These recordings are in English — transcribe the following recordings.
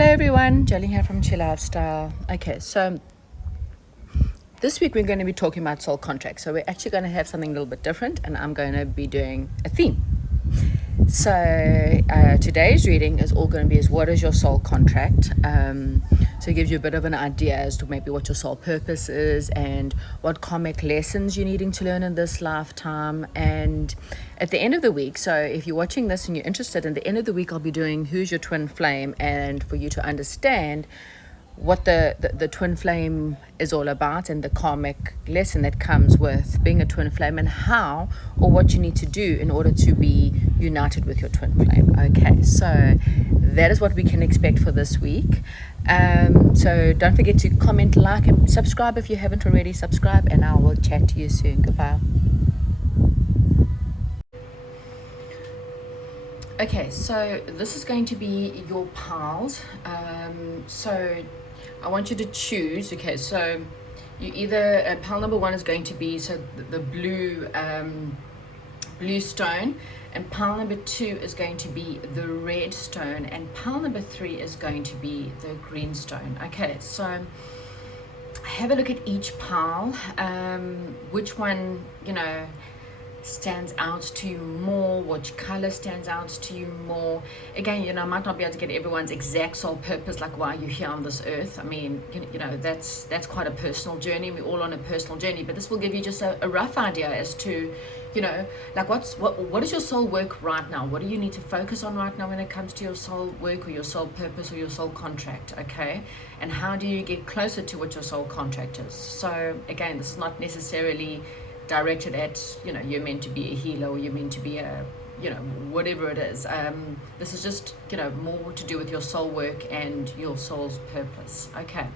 Hello everyone, Jelly here from Chill Lifestyle. Okay, so this week we're going to be talking about soul contracts. So we're actually going to have something a little bit different, and I'm going to be doing a theme. So today's reading is all going to be what is your soul contract? So it gives you a bit of an idea as to maybe what your soul purpose is and what karmic lessons you're needing to learn in this lifetime. And at the end of the week, so if you're watching this and you're interested, in the end of the week I'll be doing Who's Your Twin Flame, and for you to understand what the twin flame is all about and the karmic lesson that comes with being a twin flame, and how or what you need to do in order to be united with your twin flame. Okay, so that is what we can expect for this week. So don't forget to comment, like, and subscribe if you haven't already. Subscribe, and I will chat to you soon. Goodbye. Okay, so this is going to be your piles. So I want you to choose. Okay, so you either pile number one is going to be the blue stone, and pile number two is going to be the red stone, and pile number three is going to be the green stone. Okay, so have a look at each pile. Which one stands out to you more, which color stands out to you more. Again, I might not be able to get everyone's exact soul purpose, like why you're here on this earth. I mean, that's quite a personal journey. We're all on a personal journey, but this will give you just a rough idea as to like what is your soul work right now. What do you need to focus on right now when it comes to your soul work or your soul purpose or your soul contract? Okay, and how do you get closer to what your soul contract is? So again, this is not necessarily directed at you're meant to be a healer, or you're meant to be a whatever it is. This is just more to do with your soul work and your soul's purpose. Okay,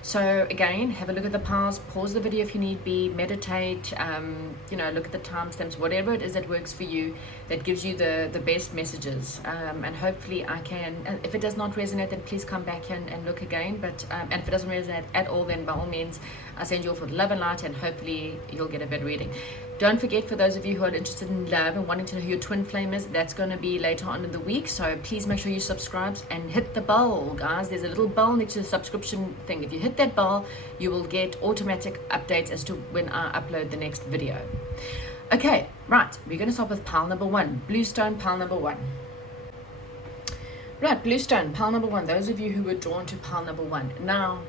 so again, have a look at the piles, pause the video if you need be, meditate, look at the timestamps, whatever it is that works for you, that gives you the best messages, and hopefully I can, and if it does not resonate, then please come back and look again. But and if it doesn't resonate at all, then by all means I send you off with love and light, and hopefully you'll get a better reading. Don't forget, for those of you who are interested in love and wanting to know who your twin flame is, that's going to be later on in the week. So please make sure you subscribe and hit the bell, guys. There's a little bell next to the subscription thing. If you hit that bell, you will get automatic updates as to when I upload the next video. Okay, right. We're going to start with pile number one. Blue stone, pile number one. Right, blue stone, pile number one. Those of you who were drawn to pile number one. Now,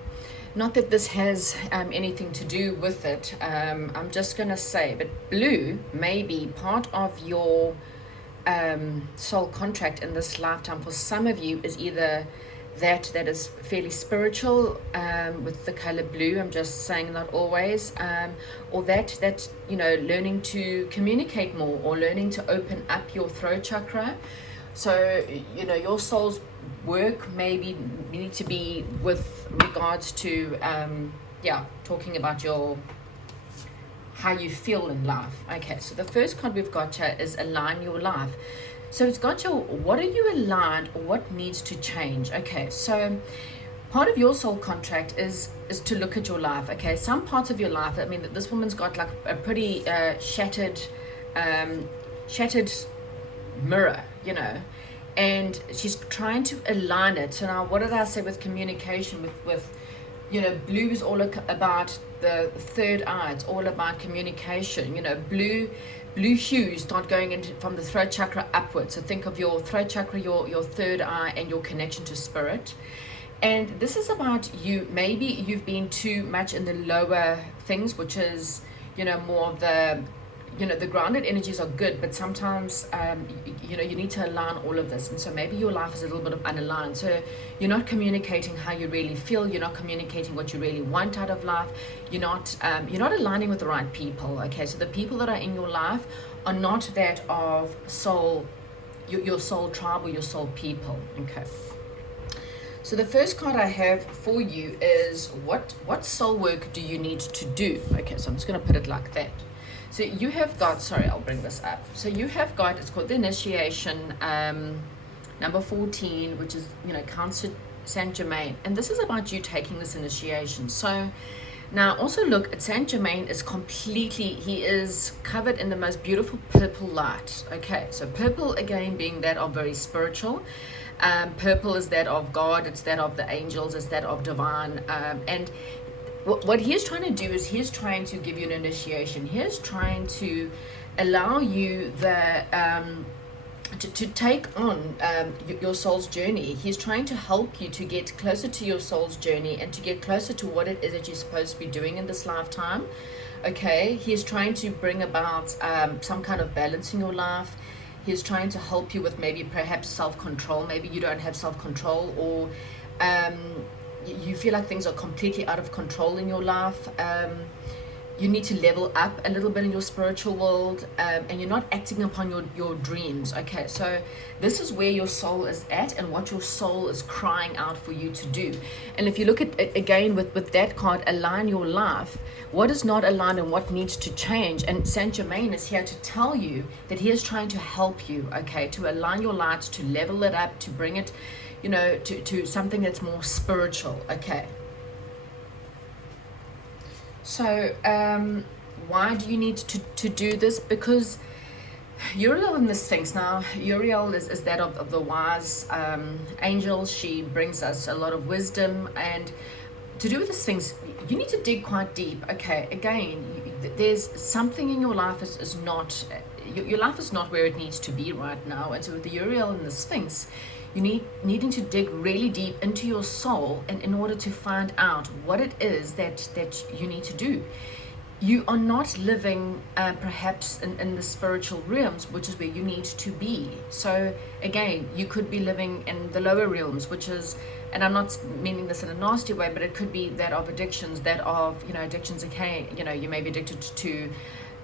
not that this has anything to do with it, I'm just going to say, but blue may be part of your soul contract in this lifetime. For some of you is either that is fairly spiritual, with the color blue. I'm just saying, not always, or that learning to communicate more, or learning to open up your throat chakra. So your soul's work maybe need to be with regards to talking about how you feel in life. Okay, so the first card we've got here is align your life. So it's got what are you aligned, or what needs to change? Okay, so part of your soul contract is to look at your life. Okay, some parts of your life, I mean, this woman's got like a pretty shattered mirror, and she's trying to align it. So now, what did I say with communication? With blue is all about the third eye. It's all about communication. Blue hues start going into from the throat chakra upwards. So think of your throat chakra, your third eye, and your connection to spirit. And this is about you. Maybe you've been too much in the lower things, which is more of the the grounded energies are good, but sometimes you need to align all of this. And so maybe your life is a little bit of unaligned. So you're not communicating how you really feel. You're not communicating what you really want out of life. You're not aligning with the right people. Okay, so the people that are in your life are not that of soul, your soul tribe or your soul people. Okay. So the first card I have for you is what soul work do you need to do? Okay, so I'm just going to put it like that. So you have got, sorry, I'll bring this up. So you have got, it's called the initiation, number 14, which is, Count Saint Germain. And this is about you taking this initiation. So Now also look at Saint Germain is completely, he is covered in the most beautiful purple light. Okay, so purple again being that of very spiritual. Purple is that of God, it's that of the angels, it's that of divine. And what he is trying to do is he is trying to give you an initiation. He is trying to allow you the to take on your soul's journey. He's trying to help you to get closer to your soul's journey and to get closer to what it is that you're supposed to be doing in this lifetime. Okay, he's trying to bring about some kind of balance in your life. He's trying to help you with maybe perhaps self-control. Maybe you don't have self-control, or you feel like things are completely out of control in your life. You need to level up a little bit in your spiritual world, and you're not acting upon your dreams. Okay, so this is where your soul is at and what your soul is crying out for you to do. And if you look at it again with that card, align your life, what is not aligned and what needs to change. And Saint Germain is here to tell you that he is trying to help you, okay, to align your lights, to level it up, to bring it, you know, to something that's more spiritual. Okay. So why do you need to do this? Because Uriel in the Sphinx, now Uriel is that of the wise angel. She brings us a lot of wisdom, and to do with the Sphinx you need to dig quite deep. Okay, again, there's something in your life is not, your life is not where it needs to be right now. And so with the Uriel and the Sphinx, you needing to dig really deep into your soul, and in order to find out what it is that you need to do. You are not living perhaps in the spiritual realms, which is where you need to be. So again, you could be living in the lower realms, which is, and I'm not meaning this in a nasty way, but it could be that of addictions, that of, you know, addictions. Okay, you know, you may be addicted to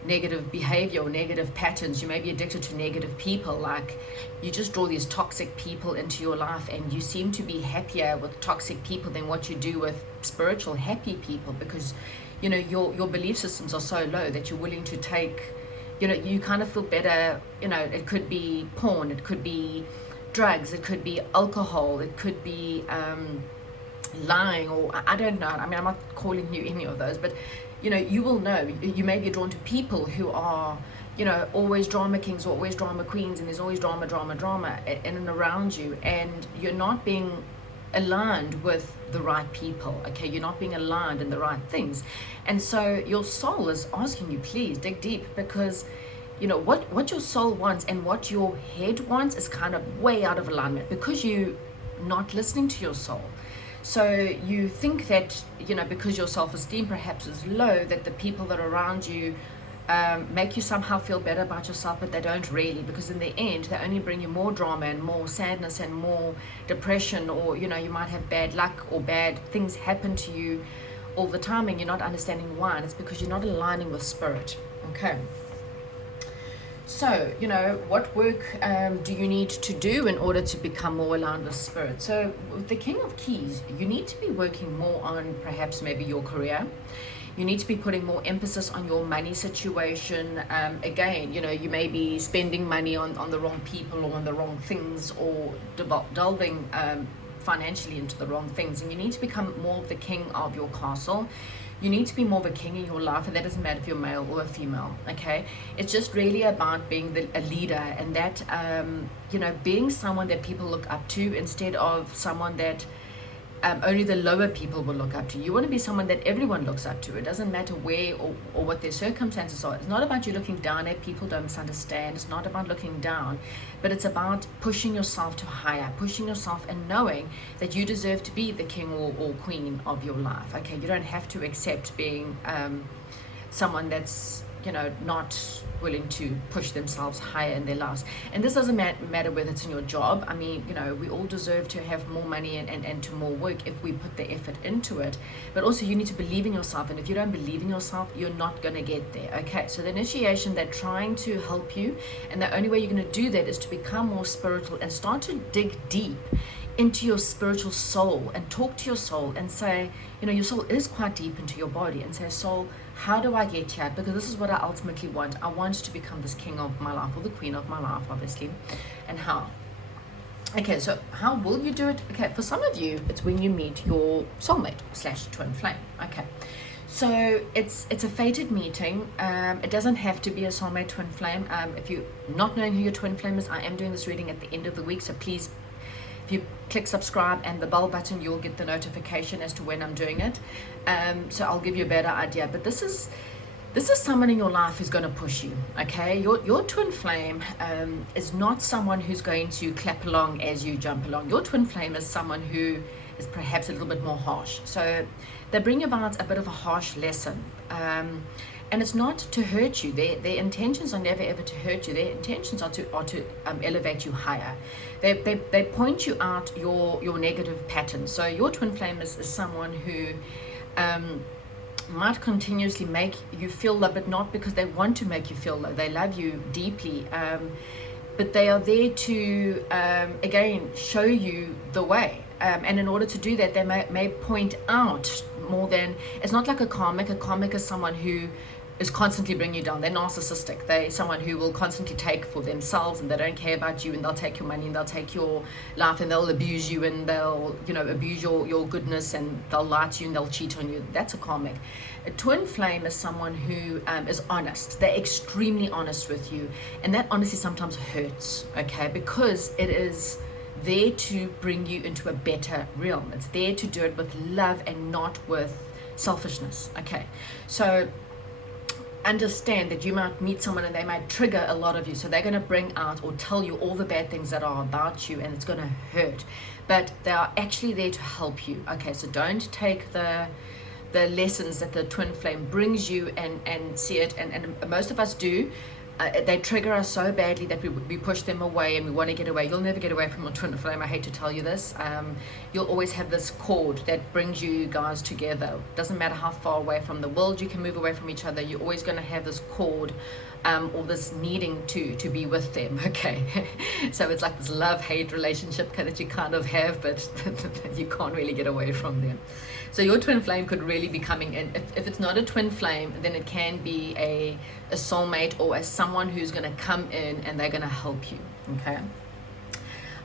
negative behavior or negative patterns. You may be addicted to negative people, like you just draw these toxic people into your life, and you seem to be happier with toxic people than what you do with spiritual happy people, because you know your belief systems are so low that you're willing to take, you know, you kind of feel better. You know, it could be porn, it could be drugs, it could be alcohol, it could be lying, or I don't know. I mean, I'm not calling you any of those, but you know, you will know. You may be drawn to people who are, you know, always drama kings or always drama queens, and there's always drama in and around you, and you're not being aligned with the right people. Okay, you're not being aligned in the right things. And so your soul is asking you, please dig deep, because you know what your soul wants and what your head wants is kind of way out of alignment, because you're not listening to your soul. So you think that, you know, because your self-esteem perhaps is low, that the people that are around you make you somehow feel better about yourself, but they don't really, because in the end they only bring you more drama and more sadness and more depression, or you know, you might have bad luck or bad things happen to you all the time, and you're not understanding why, and it's because you're not aligning with spirit. Okay, so you know, what work do you need to do in order to become more aligned with spirit? So with the King of Keys, you need to be working more on perhaps maybe your career. You need to be putting more emphasis on your money situation. Again, you know, you may be spending money on the wrong people or on the wrong things, or delving financially into the wrong things, and you need to become more of the king of your castle. You need to be more of a king in your life, and that doesn't matter if you're male or a female. Okay, it's just really about being a leader, and that you know, being someone that people look up to instead of someone that only the lower people will look up to. You want to be someone that everyone looks up to. It doesn't matter where or what their circumstances are. It's not about you looking down at people. Don't misunderstand. It's not about looking down, but it's about pushing yourself to higher, pushing yourself and knowing that you deserve to be the king or queen of your life. Okay, you don't have to accept being someone that's, you know, not willing to push themselves higher in their lives. And this doesn't matter whether it's in your job. I mean, you know, we all deserve to have more money and to more work if we put the effort into it. But also you need to believe in yourself, and if you don't believe in yourself, you're not going to get there. Okay, so the initiation, they're trying to help you, and the only way you're going to do that is to become more spiritual and start to dig deep into your spiritual soul, and talk to your soul and say, you know, your soul is quite deep into your body, and say, soul, how do I get here? Because this is what I ultimately want. I want to become this king of my life, or the queen of my life, obviously. And how? Okay, so how will you do it? Okay, for some of you, it's when you meet your soulmate / twin flame. Okay, So it's a fated meeting. It doesn't have to be a soulmate twin flame. If you're not knowing who your twin flame is, I am doing this reading at the end of the week. So please, if you click subscribe and the bell button, you'll get the notification as to when I'm doing it. So I'll give you a better idea. But this is someone in your life who's going to push you. Okay, your twin flame is not someone who's going to clap along as you jump along. Your twin flame is someone who is perhaps a little bit more harsh. So they bring about a bit of a harsh lesson. And it's not to hurt you. Their intentions are never ever to hurt you. Their intentions are to elevate you higher. They point you out your negative patterns. So your twin flame is someone who might continuously make you feel low, but not because they want to make you feel low. They love you deeply. But they are there to, again, show you the way. And in order to do that, they may point out more than, it's not like a karmic. A karmic is someone who is constantly bringing you down. They're narcissistic. They're someone who will constantly take for themselves, and they don't care about you, and they'll take your money, and they'll take your life, and they'll abuse you, and they'll, abuse your goodness, and they'll lie to you, and they'll cheat on you. That's a karmic. A twin flame is someone who is honest. They're extremely honest with you, and that honesty sometimes hurts, okay, because it is there to bring you into a better realm. It's there to do it with love and not with selfishness, okay? So understand that you might meet someone and they might trigger a lot of you, so they're going to bring out or tell you all the bad things that are about you, and it's going to hurt, but they are actually there to help you, okay? So don't take the lessons that the twin flame brings you and see it, and most of us do. They trigger us so badly that we push them away, and we want to get away. You'll never get away from your twin flame. I hate to tell you this. You'll always have this cord that brings you guys together. Doesn't matter how far away from the world you can move away from each other, you're always going to have this cord, or this needing to be with them, okay? So it's like this love-hate relationship that you kind of have, but you can't really get away from them. So your twin flame could really be coming in. If it's not a twin flame, then it can be a soulmate, or as someone who's going to come in and they're going to help you, okay?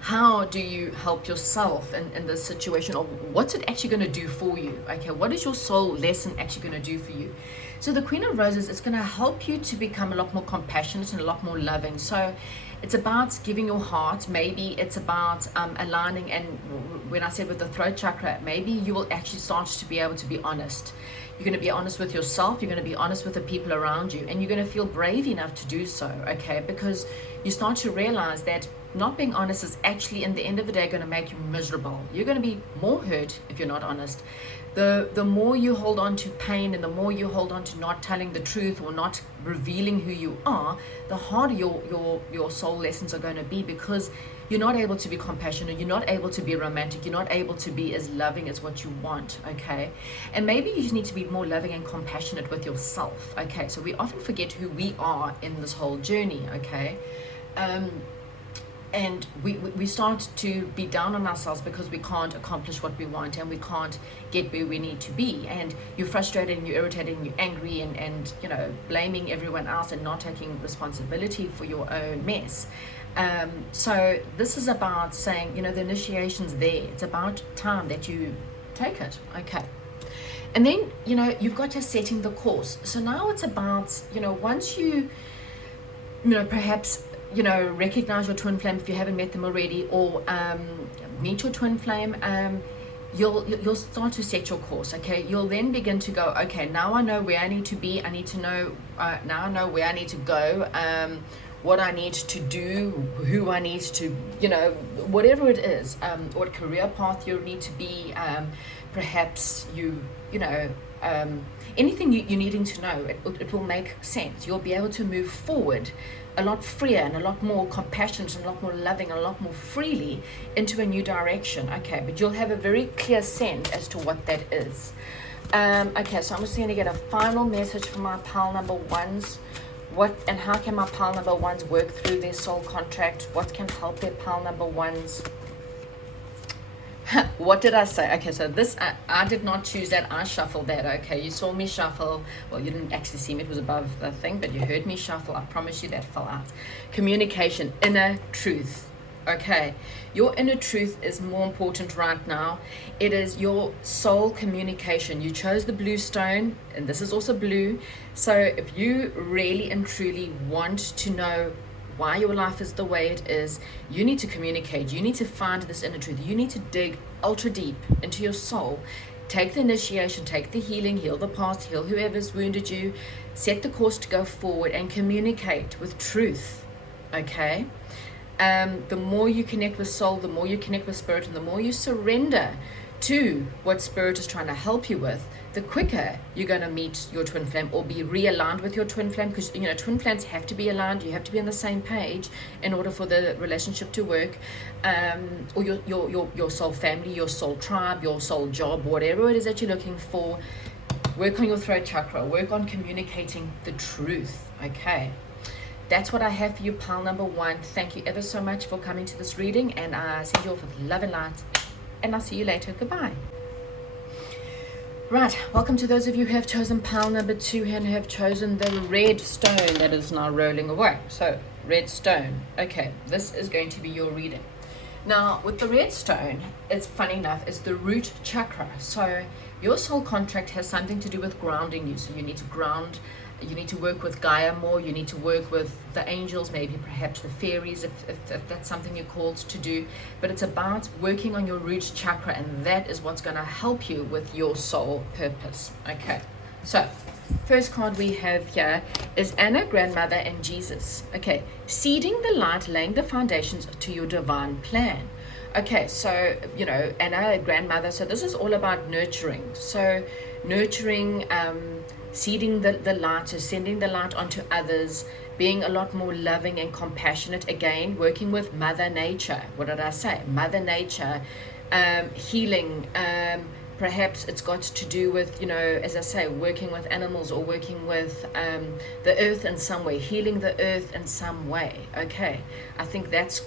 How do you help yourself in this situation, or what's it actually going to do for you? Okay, what is your soul lesson actually going to do for you? So the Queen of Roses is going to help you to become a lot more compassionate and a lot more loving. So it's about giving your heart. Maybe it's about aligning, and when I said with the throat chakra, maybe you will actually start to be able to be honest. You're going to be honest with yourself, you're going to be honest with the people around you, and you're going to feel brave enough to do so, okay? Because you start to realize that not being honest is actually, in the end of the day, going to make you miserable. You're going to be more hurt if you're not honest. The more you hold on to pain, and the more you hold on to not telling the truth or not revealing who you are, the harder your soul lessons are going to be, because you're not able to be compassionate, you're not able to be romantic, you're not able to be as loving as what you want, okay? And maybe you just need to be more loving and compassionate with yourself, okay? So we often forget who we are in this whole journey, okay? And we start to be down on ourselves because we can't accomplish what we want, and we can't get where we need to be, and you're frustrated and you're irritated and you're angry, and blaming everyone else and not taking responsibility for your own mess. So this is about saying, the initiation's there. It's about time that you take it, okay? And then, you've got just setting the course. So now it's about, once you, perhaps, recognize your twin flame if you haven't met them already, or meet your twin flame, you'll start to set your course, okay? You'll then begin to go, okay, now I know where I need to be. I need to know, now I know where I need to go, what I need to do, who I need to, whatever it is, what career path you need to be, perhaps anything you're needing to know, it will make sense. You'll be able to move forward a lot freer and a lot more compassionate and a lot more loving and a lot more freely into a new direction, okay? But you'll have a very clear sense as to what that is. Okay, so I'm just going to get a final message from my pile number ones. What and how can my pile number ones work through their soul contract? What can help their pile number ones? What did I say? Okay, so this, I did not choose that. I shuffled that, okay? You saw me shuffle. Well, you didn't actually see me. It was above the thing, but you heard me shuffle. I promise you that fell out. Communication, inner truth, Okay, your inner truth is more important right now. It is your soul communication. You chose the blue stone, and this is also blue. So if you really and truly want to know why your life is the way it is, you need to communicate. You need to find this inner truth. You need to dig ultra deep into your soul. Take the initiation, take the healing, heal the past, heal whoever's wounded you, set the course to go forward and communicate with truth. Okay? The more you connect with soul, the more you connect with spirit, and the more you surrender to what spirit is trying to help you with, the quicker you're going to meet your twin flame or be realigned with your twin flame. Because twin flames have to be aligned. You have to be on the same page in order for the relationship to work. Or your soul family, your soul tribe, your soul job, whatever it is that you're looking for. Work on your throat chakra. Work on communicating the truth. Okay. That's what I have for you, pile number 1. Thank you ever so much for coming to this reading, and I send you off with love and light, and I'll see you later. Goodbye. Right, welcome to those of you who have chosen pile number 2 and who have chosen the red stone that is now rolling away. So, red stone. Okay, this is going to be your reading. Now, with the red stone, it's funny enough, it's the root chakra. So, your soul contract has something to do with grounding you. So, you need to ground. You need to work with Gaia more. You need to work with the angels, maybe perhaps the fairies, if that's something you're called to do. But it's about working on your root chakra, and that is what's going to help you with your soul purpose. Okay, so first card we have here is Anna, Grandmother, and Jesus. Okay, seeding the light, laying the foundations to your divine plan. Okay, so, Anna, Grandmother, so this is all about nurturing. So nurturing, seeding the light, so sending the light onto others, being a lot more loving and compassionate. Again, working with Mother Nature. What did I say? Mother Nature, healing. Perhaps it's got to do with, as I say, working with animals or working with the earth in some way, healing the earth in some way. Okay, I think that's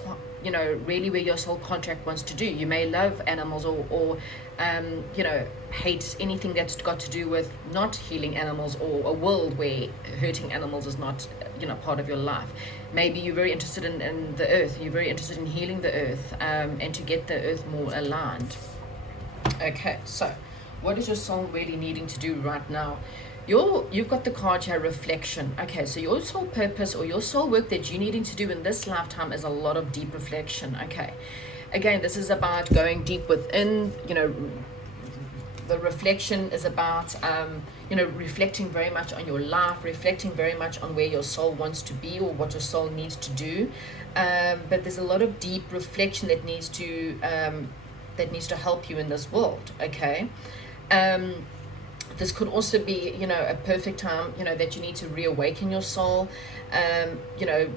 really where your soul contract wants to do. You may love animals or hate anything that's got to do with not healing animals, or a world where hurting animals is not part of your life. Maybe you're very interested in the earth. You're very interested in healing the earth and to get the earth more aligned. Okay, so what is your soul really needing to do right now? You've got the card here, reflection. Okay, so your soul purpose or your soul work that you're needing to do in this lifetime is a lot of deep reflection. Okay, again, this is about going deep within. The reflection is about reflecting very much on your life, reflecting very much on where your soul wants to be or what your soul needs to do. But there's a lot of deep reflection that needs to help you in this world. Okay. This could also be, a perfect time, that you need to reawaken your soul. The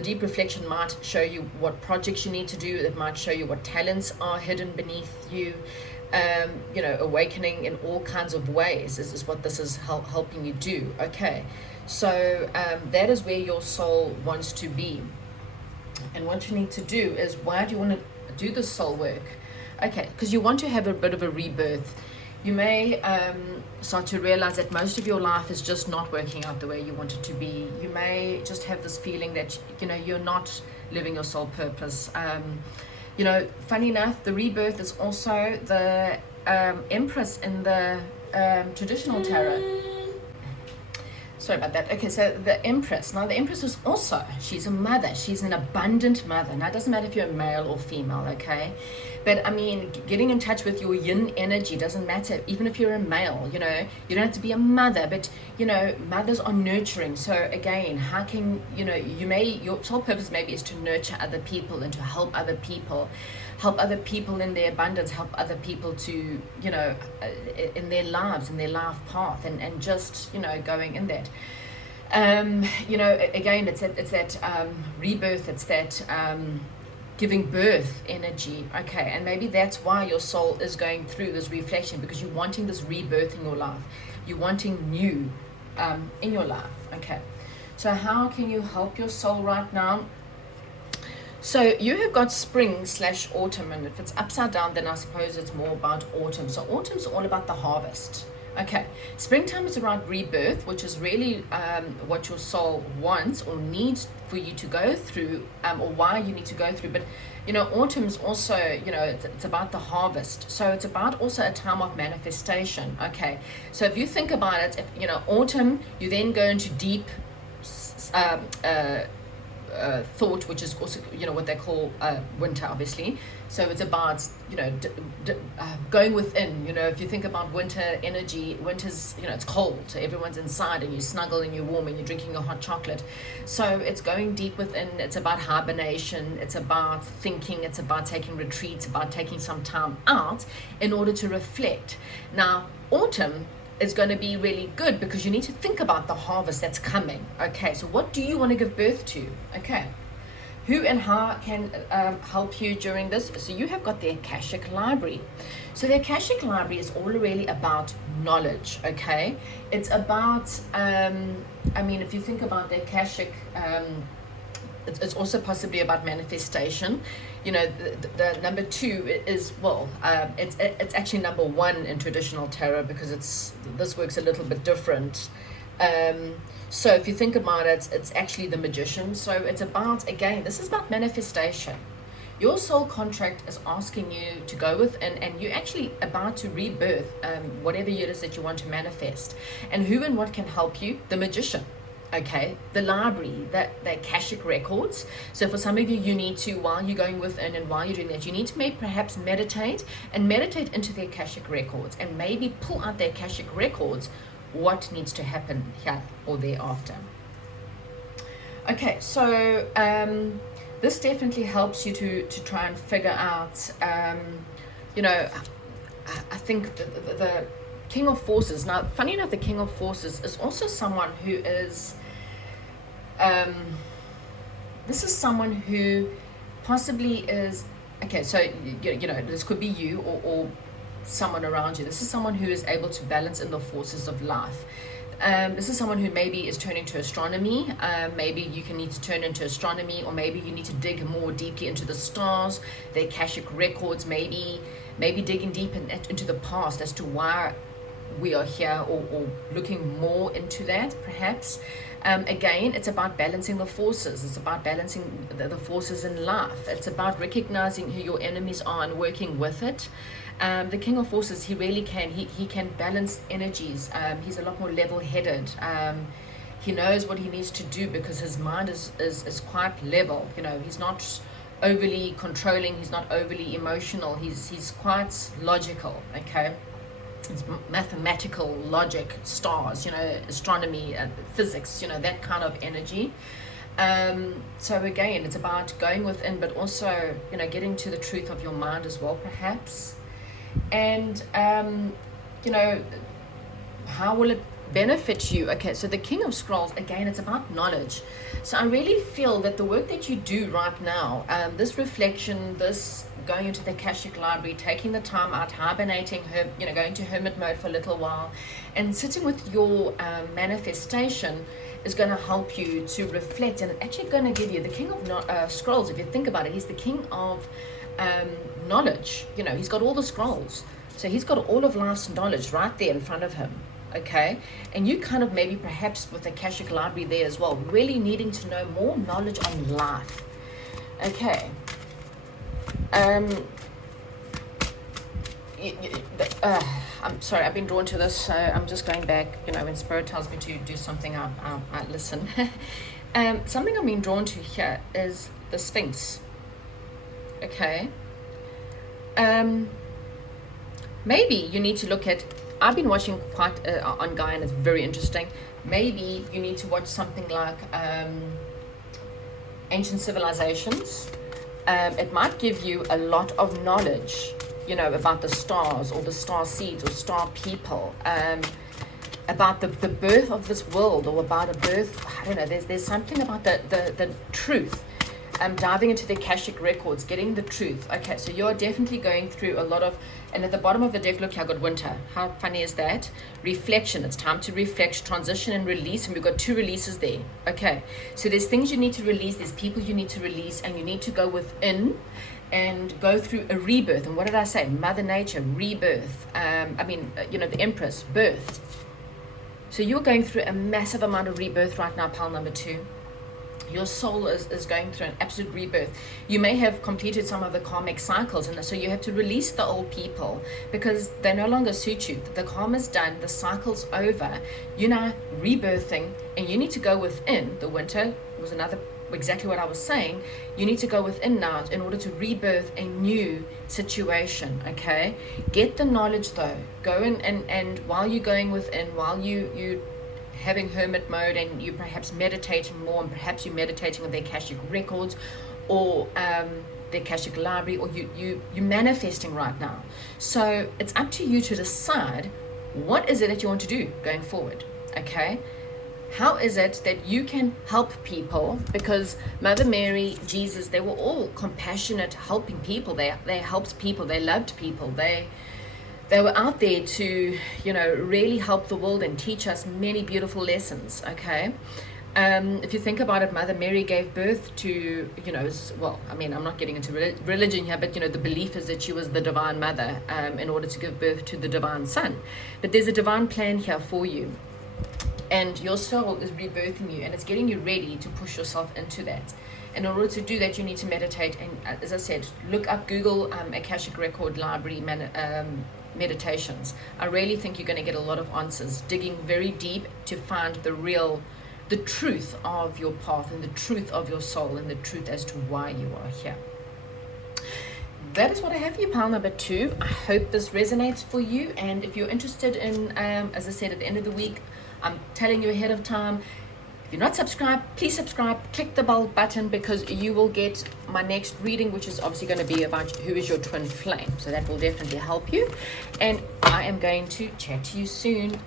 deep reflection might show you what projects you need to do. It might show you what talents are hidden beneath you. Awakening in all kinds of ways is what this is helping you do. Okay, so that is where your soul wants to be. And what you need to do is, why do you want to do this soul work? Okay, because you want to have a bit of a rebirth. You may start to realize that most of your life is just not working out the way you want it to be. You may just have this feeling that, you're not living your soul purpose. Funny enough, the rebirth is also the Empress in the traditional tarot. Sorry about that. Okay, so the Empress. Now, the Empress is also, she's a mother. She's an abundant mother. Now, it doesn't matter if you're a male or female, okay? But, getting in touch with your yin energy doesn't matter. Even if you're a male, you don't have to be a mother. But, mothers are nurturing. So, again, how can, your sole purpose maybe is to nurture other people and to help other people in their abundance, help other people to, in their lives, in their life path, and just, going in that. Again, it's that rebirth, it's that giving birth energy. Okay, and maybe that's why your soul is going through this reflection, because you're wanting this rebirth in your life. You're wanting new in your life. Okay, so how can you help your soul right now? So you have got spring/autumn, and if it's upside down, then I suppose it's more about autumn. So autumn's all about the harvest. Okay, springtime is around rebirth, which is really what your soul wants or needs for you to go through, or why you need to go through. But you know, autumn's also, you know, it's about the harvest, so it's about also a time of manifestation. Okay, so if you think about it, if, you know, autumn, you then go into deep thought, which is also, you know, what they call winter, obviously. So it's about, you know, going within. You know, if you think about winter energy, winter's, you know, it's cold, so everyone's inside and you snuggle and you're warm and you're drinking your hot chocolate. So it's going deep within. It's about hibernation, it's about thinking, it's about taking retreats, about taking some time out in order to reflect. Now autumn is going to be really good because you need to think about the harvest that's coming. Okay, so what do you want to give birth to? Okay, who and how can help you during this? So you have got the Akashic Library. So the Akashic Library is all really about knowledge. Okay, it's about I mean, if you think about the Akashic, it's also possibly about manifestation. You know, the number two is, well, it's actually number one in traditional tarot, because this works a little bit different. So if you think about it, it's actually the Magician. So it's about, again, this is about manifestation. Your soul contract is asking you to go within, and you're actually about to rebirth whatever it is that you want to manifest. And who and what can help you? The Magician. Okay, the library, the Akashic records. So for some of you, you need to, while you're going within and while you're doing that, you need to perhaps meditate into the Akashic records, and maybe pull out the Akashic records, what needs to happen here or thereafter. Okay, so this definitely helps you to try and figure out, you know, I think the King of Forces. Now, funny enough, the King of Forces is also someone who is, this is someone who possibly is, okay, so, you know, this could be you or someone around you. This is someone who is able to balance in the forces of life. This is someone who maybe is turning to astronomy. Maybe you can need to turn into astronomy, or maybe you need to dig more deeply into the stars, the Akashic records, maybe digging deep into the past as to why we are here, or looking more into that perhaps. Again, it's about balancing the forces. It's about balancing the forces in life. It's about recognizing who your enemies are and working with it. The King of Forces, he really can, he can balance energies. He's a lot more level-headed. He knows what he needs to do because his mind is quite level. You know, he's not overly controlling, he's not overly emotional, he's quite logical. Okay, it's mathematical logic, stars, you know, astronomy, physics, you know, that kind of energy. So again, it's about going within, but also, you know, getting to the truth of your mind as well, perhaps. And you know, how will it benefit you? Okay, so the King of Scrolls, again, it's about knowledge. So I really feel that the work that you do right now, this reflection, this going into the Akashic Library, taking the time out, hibernating, you know, going to hermit mode for a little while, and sitting with your manifestation is going to help you to reflect, and it's actually going to give you the King of Scrolls. If you think about it, he's the king of knowledge. You know, he's got all the scrolls, so he's got all of life's knowledge right there in front of him. Okay, and you kind of maybe perhaps with the Akashic Library there as well, really needing to know more knowledge on life. Okay, I'm sorry, I've been drawn to this, so I'm just going back. You know, when Spirit tells me to do something, I listen. Something I'm being drawn to here is the Sphinx. Okay, maybe you need to look at, I've been watching quite on Gaia, and it's very interesting. Maybe you need to watch something like Ancient Civilizations. It might give you a lot of knowledge, you know, about the stars, or the star seeds, or star people, about the birth of this world, or about a birth, I don't know, there's something about the truth. diving into the Akashic records, getting the truth. Okay, so you're definitely going through a lot of, and at the bottom of the deck, look, I got winter. How funny is that? Reflection. It's time to reflect, transition, and release. And we've got 2 releases there. Okay, so there's things you need to release, there's people you need to release, and you need to go within and go through a rebirth. And what did I say? Mother Nature, rebirth. The Empress, birth. So you're going through a massive amount of rebirth right now, pile number 2. Your soul is going through an absolute rebirth. You may have completed some of the karmic cycles, and so you have to release the old people because they no longer suit you. The karma's done, the cycle's over. You're now rebirthing, and you need to go within. The winter was exactly what I was saying. You need to go within now in order to rebirth a new situation. Okay, get the knowledge though. Go in and while you're going within, while you having hermit mode, and you perhaps meditating more, and perhaps you're meditating on the Akashic records or the Akashic library, or you're manifesting right now. So it's up to you to decide what is it that you want to do going forward. Okay, how is it that you can help people? Because Mother Mary, Jesus, they were all compassionate, helping people. They helped people, they loved people, they were out there to, really help the world and teach us many beautiful lessons. Okay, if you think about it, Mother Mary gave birth to, I'm not getting into religion here, but the belief is that she was the divine mother in order to give birth to the divine son. But there's a divine plan here for you, and your soul is rebirthing you, and it's getting you ready to push yourself into that. And in order to do that, you need to meditate, and as I said, look up, Google Akashic Record Library meditations. I really think you're going to get a lot of answers, digging very deep to find the truth of your path, and the truth of your soul, and the truth as to why you are here. That is what I have for you, pile number 2. I hope this resonates for you, and if you're interested in, as I said, at the end of the week, I'm telling you ahead of time, if you're not subscribed, please subscribe, click the bell button, because you will get my next reading, which is obviously going to be about who is your twin flame. So that will definitely help you. And I am going to chat to you soon.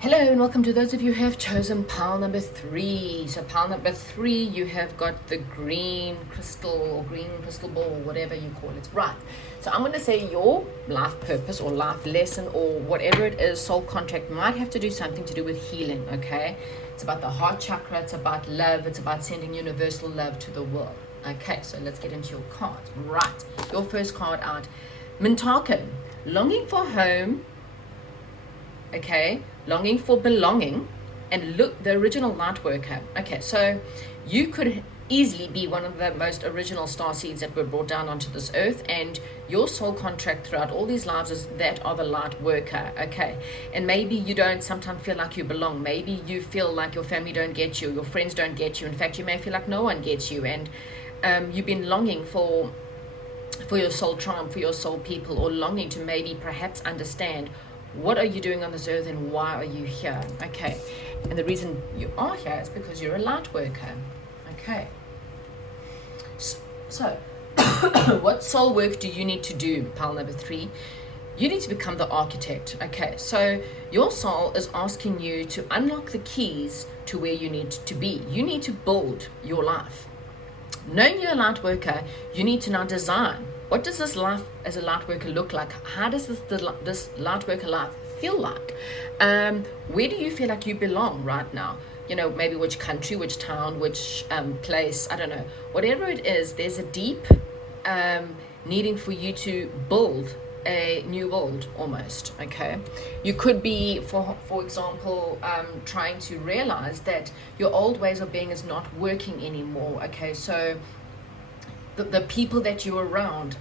Hello and welcome to those of you who have chosen pile number 3. So pile number 3, you have got the green crystal or green crystal ball, whatever you call it. Right. So I'm going to say your life purpose or life lesson or whatever it is, soul contract, might have to do something to do with healing. Okay. It's about the heart chakra. It's about love. It's about sending universal love to the world. Okay. So let's get into your cards. Right. Your first card out. Mintaka. Longing for home. Okay, longing for belonging, and look, the original light worker. Okay, so you could easily be one of the most original star seeds that were brought down onto this earth, and your soul contract throughout all these lives is that of a light worker. Okay, and maybe you don't sometimes feel like you belong. Maybe you feel like your family don't get you, your friends don't get you. In fact, you may feel like no one gets you, and you've been longing for your soul tribe, for your soul people, or longing to maybe perhaps understand what are you doing on this earth and why are you here. Okay, and the reason you are here is because you're a light worker. Okay, so what soul work do you need to do, pile number 3? You need to become the architect. Okay, so your soul is asking you to unlock the keys to where you need to be. You need to build your life. Knowing you're a light worker, you need to now design. What does this life as a light worker look like? How does this light worker life feel like? Where do you feel like you belong right now? Maybe which country, which town, which place, I don't know. Whatever it is, there's a deep needing for you to build a new world almost. Okay, you could be, for example, trying to realize that your old ways of being is not working anymore. Okay, so the people that you're around,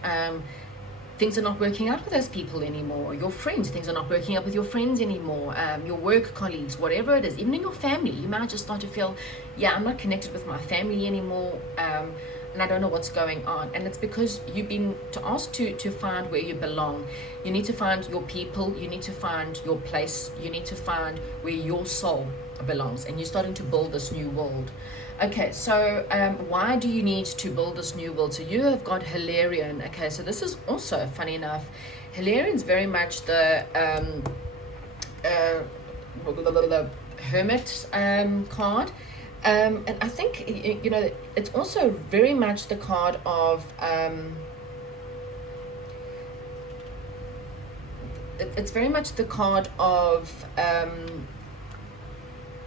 things are not working out with those people anymore. Your friends, things are not working out with your friends anymore. Your work colleagues, whatever it is, even in your family, you might just start to feel, I'm not connected with my family anymore, and I don't know what's going on. And it's because you've been asked to find where you belong. You need to find your people, you need to find your place, you need to find where your soul belongs, and you're starting to build this new world. Okay, so why do you need to build this new world? So you have got Hilarion. Okay, so this is also, funny enough, Hilarion's very much the hermit card. And I think, you know, it's also very much the card of, it's very much the card of,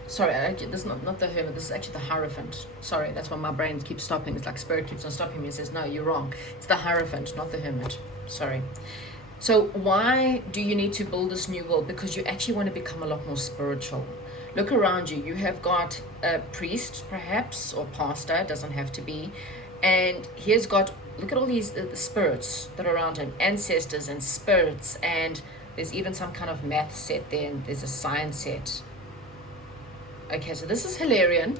sorry, this is not the Hermit, this is actually the Hierophant. Sorry, that's why my brain keeps stopping. It's like Spirit keeps on stopping me and says, no, you're wrong. It's the Hierophant, not the Hermit. Sorry. So why do you need to build this new world? Because you actually want to become a lot more spiritual. Look around you. You have got a priest, perhaps, or pastor. It doesn't have to be. And he's got, look at all these the spirits that are around him, ancestors and spirits. And there's even some kind of math set there, and there's a science set. Okay, so this is Hilarion.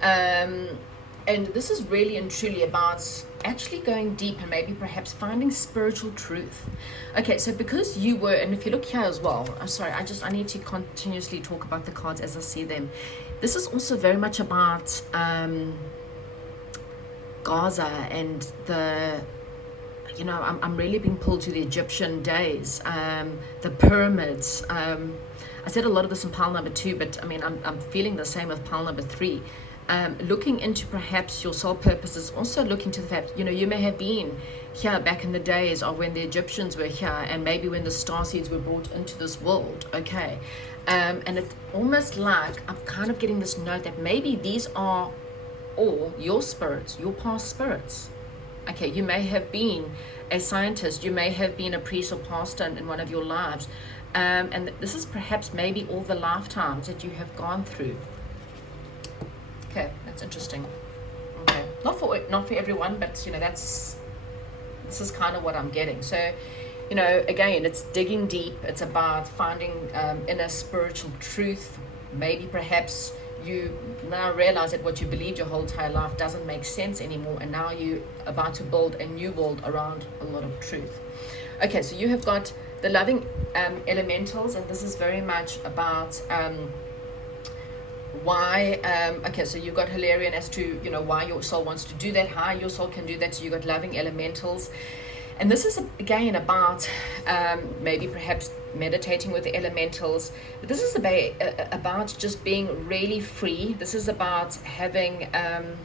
And this is really and truly about actually going deep and maybe perhaps finding spiritual truth. Okay, so because you were, and if you look here as well, I'm sorry, I need to continuously talk about the cards as I see them. This is also very much about Gaza and the, you know, I'm really being pulled to the Egyptian days, the pyramids. I said a lot of this in pile number 2, but I mean, I'm feeling the same with pile number 3. Looking into perhaps your soul purposes, also looking to the fact, you know, you may have been here back in the days of when the Egyptians were here, and maybe when the starseeds were brought into this world, okay? And it's almost like I'm kind of getting this note that maybe these are all your spirits, your past spirits. Okay, you may have been a scientist, you may have been a priest or pastor in one of your lives, and this is perhaps maybe all the lifetimes that you have gone through. Okay, that's interesting. Okay, not for everyone, but you know, this is kind of what I'm getting. So, you know, again, it's digging deep. It's about finding inner spiritual truth. Maybe perhaps you now realize that what you believed your whole entire life doesn't make sense anymore, and now you're about to build a new world around a lot of truth. Okay, so you have got the loving elementals, and this is very much about why okay, so you've got Hilarion as to, you know, why your soul wants to do that, how your soul can do that. So you've got loving elementals, and this is again about maybe perhaps meditating with the elementals. But this is about just being really free. This is about having and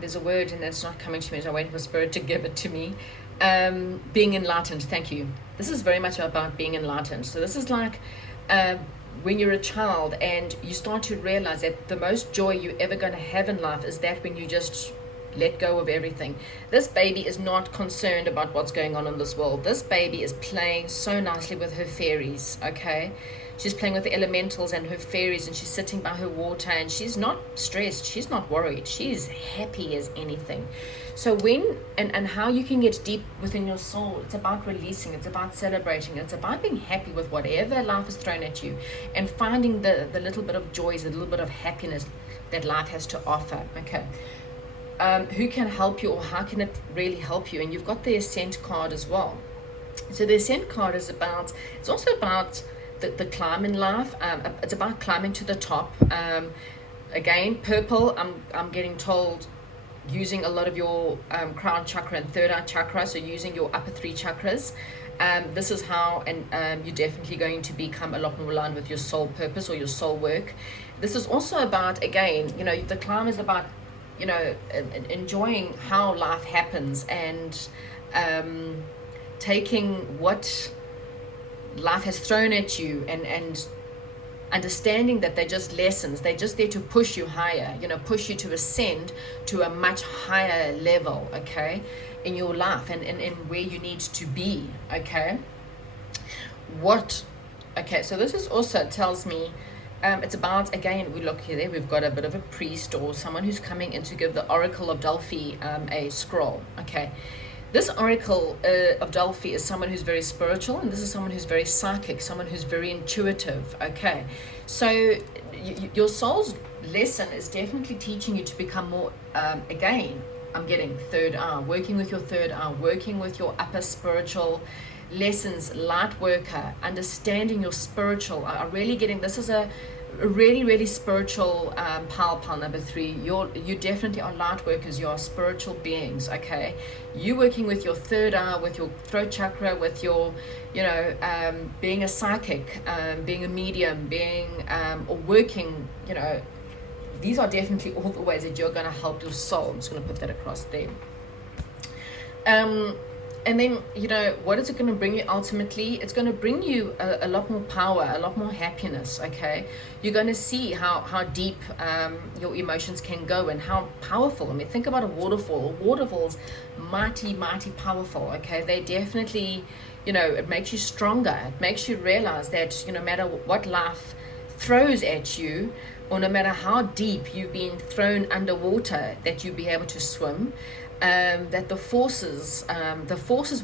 there's a word and it's not coming to me, so I'm waiting for Spirit to give it to me. Being enlightened. Thank you. This is very much about being enlightened. So this is like when you're a child and you start to realize that the most joy you're ever going to have in life is that when you just let go of everything. This baby is not concerned about what's going on in this world. This baby is playing so nicely with her fairies, okay? She's playing with the elementals and her fairies, and she's sitting by her water, and she's not stressed, she's not worried, she's happy as anything. So when and how you can get deep within your soul, it's about releasing, it's about celebrating, it's about being happy with whatever life has thrown at you, and finding the little bit of joys, the little bit of happiness that life has to offer, okay? Who can help you, or how can it really help you? And you've got the Ascent card as well. So the Ascent card is about, it's also about the climb in life. It's about climbing to the top. Again, purple, I'm getting told, using a lot of your crown chakra and third eye chakra, so using your upper 3 chakras. This is how, and you're definitely going to become a lot more aligned with your soul purpose or your soul work. This is also about, again, you know, the climb is about, you know, enjoying how life happens, and taking what life has thrown at you, and understanding that they're just lessons. They're just there to push you higher, you know, push you to ascend to a much higher level, okay, in your life, and where you need to be, okay. Okay, so this is also tells me, it's about, again, we look here, we've got a bit of a priest or someone who's coming in to give the Oracle of Delphi a scroll, okay. This Oracle of Delphi is someone who's very spiritual, and this is someone who's very psychic, someone who's very intuitive, okay. So your soul's lesson is definitely teaching you to become more, again, I'm getting third eye, working with your third eye, working with your upper spiritual lessons, light worker, understanding your spiritual. I'm really getting, this is a really spiritual pile number 3. You definitely are light workers. You are spiritual beings, okay. You working with your third eye, with your throat chakra, with your, you know, being a psychic, being a medium, being or working, you know, these are definitely all the ways that you're going to help your soul. I'm just going to put that across there. And then, you know, what is it going to bring you ultimately? It's going to bring you a lot more power, a lot more happiness, okay? You're going to see how deep your emotions can go and how powerful. I mean, think about a waterfall. A waterfall's mighty, mighty powerful, okay? They definitely, you know, it makes you stronger. It makes you realize that, you know, no matter what life throws at you, or no matter how deep you've been thrown underwater, that you'll be able to swim. That the forces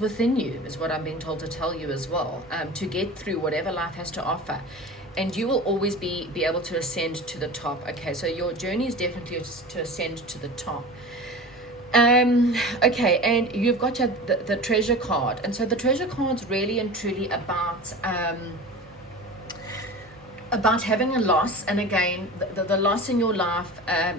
within you is what I'm being told to tell you as well, to get through whatever life has to offer, and you will always be able to ascend to the top. Okay, so your journey is definitely to ascend to the top. Okay, and you've got the treasure card, and so the treasure card's really and truly about having a loss. And again, the loss in your life,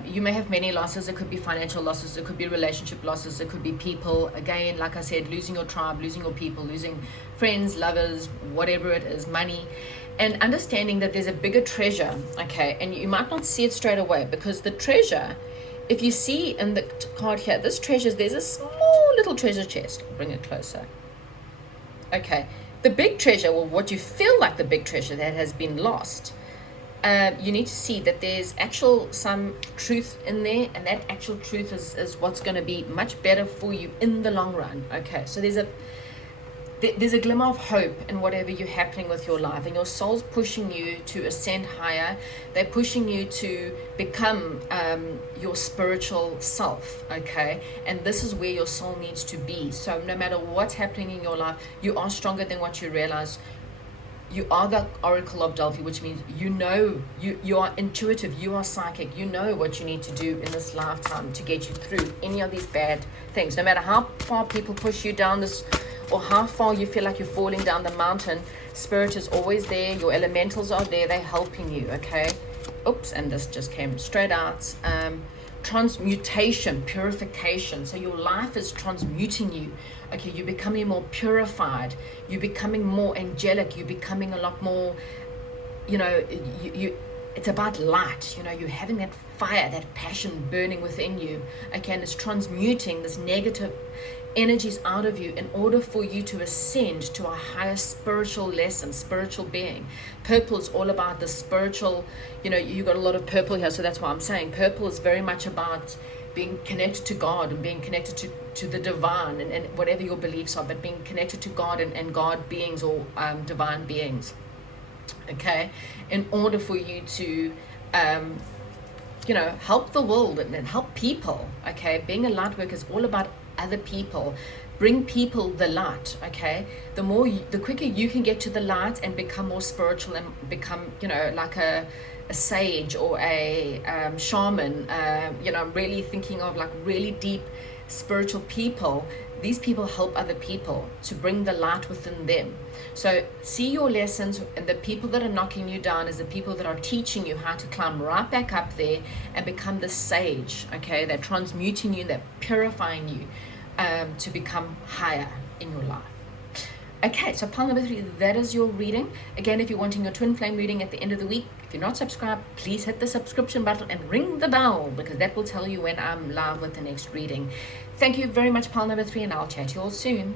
you may have many losses. It could be financial losses, it could be relationship losses, it could be people. Again, like I said, losing your tribe, losing your people, losing friends, lovers, whatever it is, money, and understanding that there's a bigger treasure. Okay, and you might not see it straight away, because the treasure, if you see in the card here, this treasure, there's a small little treasure chest. I'll bring it closer. Okay, the big treasure, or what you feel like the big treasure that has been lost, you need to see that there's some truth in there, and that actual truth is what's going to be much better for you in the long run. Okay, so there's a glimmer of hope in whatever you're happening with your life, and your soul's pushing you to ascend higher. They're pushing you to become your spiritual self, okay? And this is where your soul needs to be. So no matter what's happening in your life, you are stronger than what you realize. You are the Oracle of Delphi, which means you are intuitive, you are psychic, you know what you need to do in this lifetime to get you through any of these bad things. No matter how far people push you down this, or how far you feel like you're falling down the mountain, Spirit is always there. Your elementals are there. They're helping you, okay? Oops, and this just came straight out. Transmutation, purification. So your life is transmuting you. Okay, you're becoming more purified. You're becoming more angelic. You're becoming a lot more, you know, it's about light. You know, you're having that fire, that passion burning within you. Okay, and it's transmuting this negative energies out of you in order for you to ascend to a higher spiritual lesson, spiritual being. Purple is all about the spiritual, you know, you got a lot of purple here, so that's why I'm saying purple is very much about being connected to God and being connected to the divine, and whatever your beliefs are, but being connected to God and God beings, or divine beings, okay, in order for you to you know, help the world and help people. Okay, being a light worker is all about other people. Bring people the light. Okay, the quicker you can get to the light and become more spiritual and become, you know, like a sage or a shaman. You know, I'm really thinking of like really deep spiritual people. These people help other people to bring the light within them. So see your lessons, and the people that are knocking you down is the people that are teaching you how to climb right back up there and become the sage. Okay, they're transmuting you, they're purifying you to become higher in your life. Okay, so pile number 3, that is your reading. Again, if you're wanting your twin flame reading at the end of the week, if you're not subscribed, please hit the subscription button and ring the bell, because that will tell you when I'm live with the next reading. Thank you very much, pile number 3, and I'll chat to you all soon.